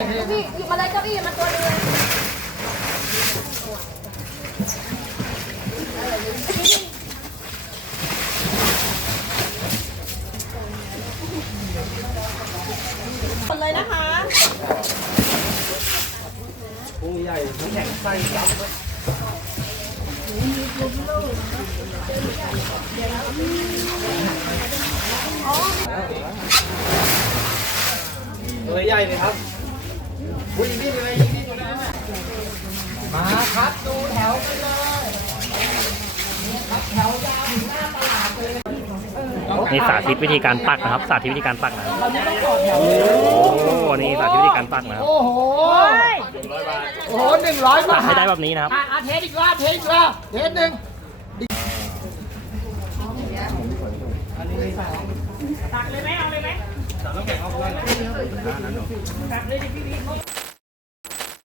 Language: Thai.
พี่หยิบมาเลยเก้าอี้มาตัวนึงหมดเลยนะคะกุ้งใหญ่น้ำแข็งใส่ยับตัวใหญ่เลยครับ มาครับดูแถวกันเลยครับแถวยาวถึงหน้าตลาดเลยนี่สาธิตวิธีการปักนะครับ สาธิตวิธีการปักนะครับเราจะต้องต่อแถวโอ้นี่สาธิตวิธีการปักนะครับโอ้โหโอ้โหหนึ่งร้อยบาทให้ได้แบบนี้นะครับอะอะเทสอีกรอบเทสอีกรอบเทสหนึ่งตักเลยไหมเอาเลยไหมตักเลยดิพี่พี่